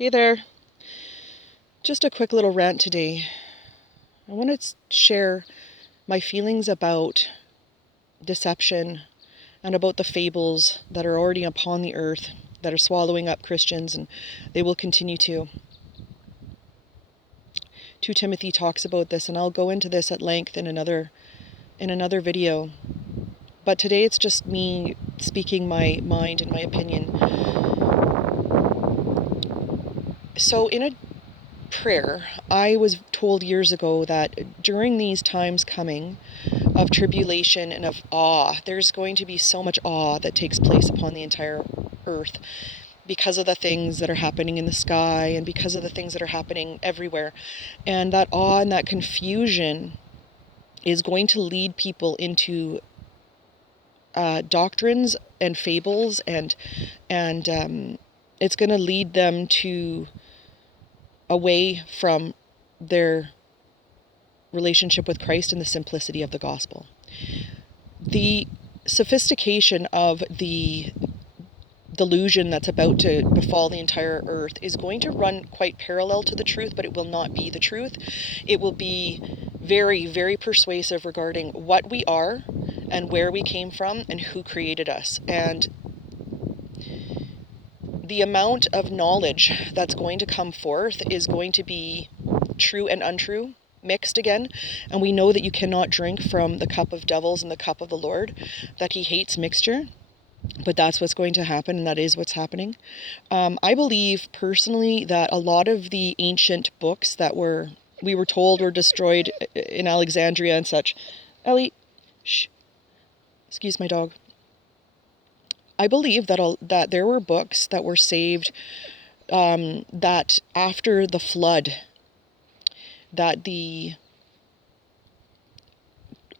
Hey there. Just a quick little rant today. I want to share my feelings about deception and about the fables that are already upon the earth that are swallowing up Christians, and they will continue to. 2 Timothy talks about this, and I'll go into this at length in another video. But today it's just me speaking my mind and my opinion. So in a prayer, I was told years ago that during these times coming of tribulation and of awe, there's going to be so much awe that takes place upon the entire earth because of the things that are happening in the sky and because of the things that are happening everywhere. And that awe and that confusion is going to lead people into doctrines and fables, and it's going to lead them to away from their relationship with Christ and the simplicity of the gospel. The sophistication of the delusion that's about to befall the entire earth is going to run quite parallel to the truth, but it will not be the truth. It will be very, very persuasive regarding what we are and where we came from and who created us. And the amount of knowledge that's going to come forth is going to be true and untrue, mixed again. And we know that you cannot drink from the cup of devils and the cup of the Lord, that he hates mixture. But that's what's going to happen, and that is what's happening. I believe personally that a lot of the ancient books that we were told were destroyed in Alexandria and such. Ellie, shh. Excuse my dog. I believe that there were books that were saved, that after the flood, that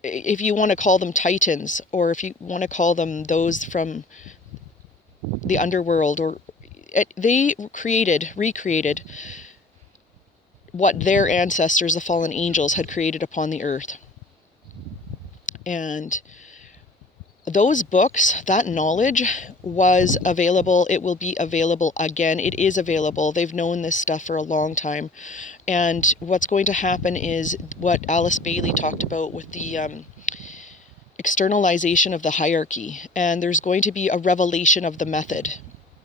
if you want to call them titans, or if you want to call them those from the underworld, they recreated what their ancestors, the fallen angels, had created upon the earth. And those books, that knowledge was available. It will be available again. It is available. They've known this stuff for a long time. And what's going to happen is what Alice Bailey talked about with the externalization of the hierarchy. And there's going to be a revelation of the method.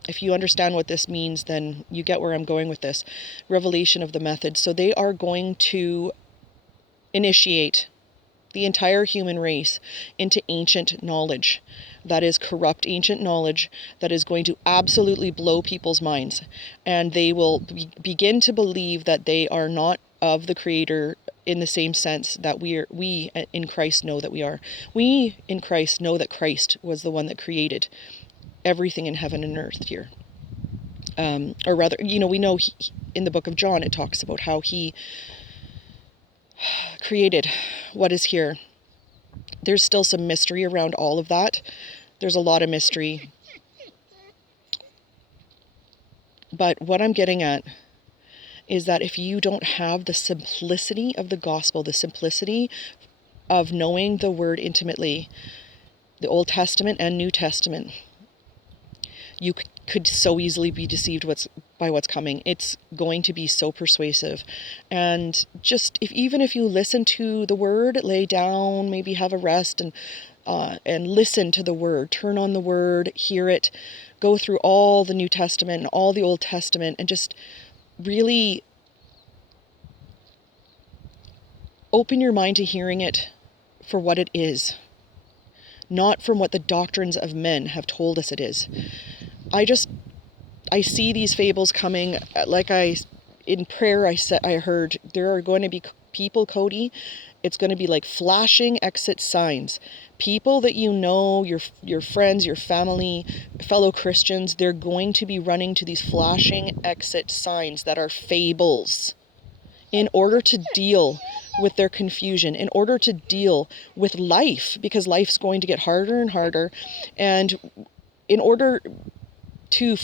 If you understand what this means, then you get where I'm going with this. Revelation of the method. So they are going to initiate the entire human race into ancient knowledge that is corrupt, ancient knowledge that is going to absolutely blow people's minds. And they will begin to believe that they are not of the Creator in the same sense that we in Christ know that we are. We in Christ know that Christ was the one that created everything in heaven and earth here. Or rather, we know in the book of John, it talks about how he created what is here. There's still some mystery around all of that. There's a lot of mystery. But what I'm getting at is that if you don't have the simplicity of the gospel, the simplicity of knowing the word intimately, the Old Testament and New Testament, you could so easily be deceived by what's coming. It's going to be so persuasive. And just even if you listen to the word, lay down, maybe have a rest and listen to the word, turn on the word, hear it, go through all the New Testament and all the Old Testament, and just really open your mind to hearing it for what it is, not from what the doctrines of men have told us it is. I see these fables coming. Like in prayer, I heard there are going to be people, Cody. It's going to be like flashing exit signs. People that you know, your friends, your family, fellow Christians, they're going to be running to these flashing exit signs that are fables in order to deal with their confusion, in order to deal with life, because life's going to get harder and harder. And in order to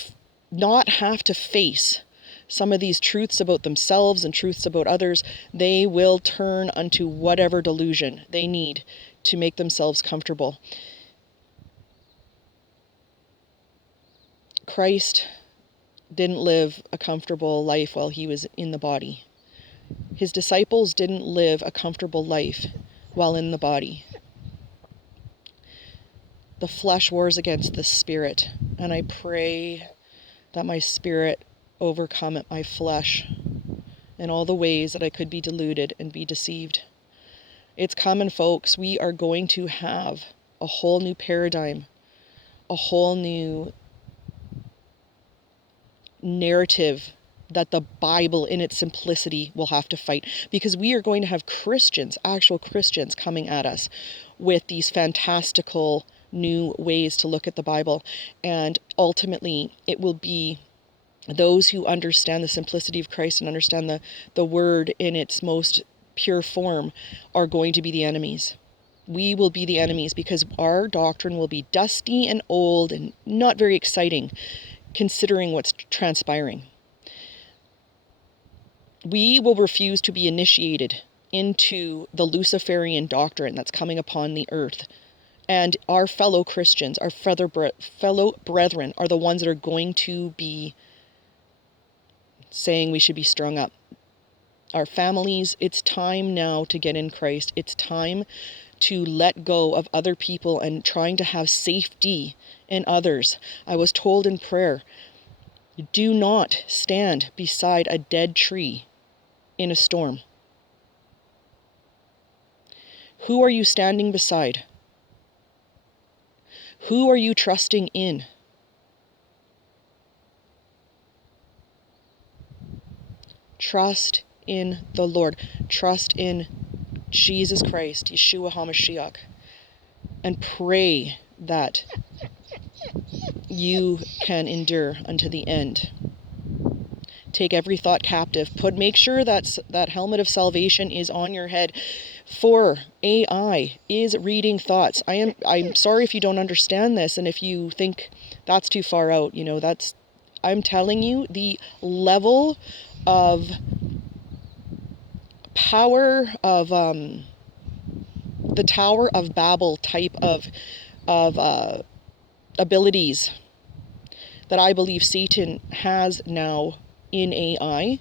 not have to face some of these truths about themselves and truths about others, they will turn unto whatever delusion they need to make themselves comfortable. Christ didn't live a comfortable life while he was in the body. His disciples didn't live a comfortable life while in the body. The flesh wars against the spirit, and I pray that my spirit overcome my flesh in all the ways that I could be deluded and be deceived. It's coming, folks. We are going to have a whole new paradigm, a whole new narrative that the Bible in its simplicity will have to fight, because we are going to have Christians, actual Christians, coming at us with these fantastical new ways to look at the Bible. And ultimately it will be those who understand the simplicity of Christ and understand the word in its most pure form are going to be the enemies. We will be the enemies because our doctrine will be dusty and old and not very exciting considering what's transpiring. We will refuse to be initiated into the Luciferian doctrine that's coming upon the earth. And our fellow Christians, our fellow brethren are the ones that are going to be saying we should be strung up. Our families, it's time now to get in Christ. It's time to let go of other people and trying to have safety in others. I was told in prayer, do not stand beside a dead tree in a storm. Who are you standing beside? Who are you trusting in? Trust in the Lord. Trust in Jesus Christ, Yeshua HaMashiach, and pray that you can endure unto the end. Take every thought captive. Make sure that helmet of salvation is on your head. For AI is reading thoughts. I'm sorry if you don't understand this, and if you think that's too far out, I'm telling you, the level of power of the Tower of Babel type of abilities that I believe Satan has now in AI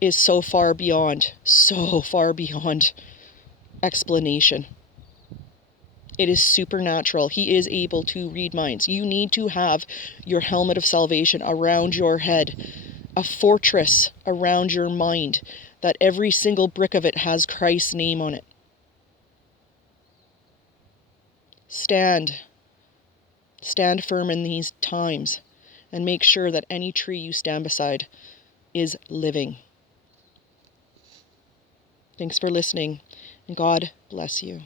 is so far beyond explanation. It is supernatural. He is able to read minds. You need to have your helmet of salvation around your head, a fortress around your mind, that every single brick of it has Christ's name on it. Stand firm in these times and make sure that any tree you stand beside is living. Thanks for listening, and God bless you.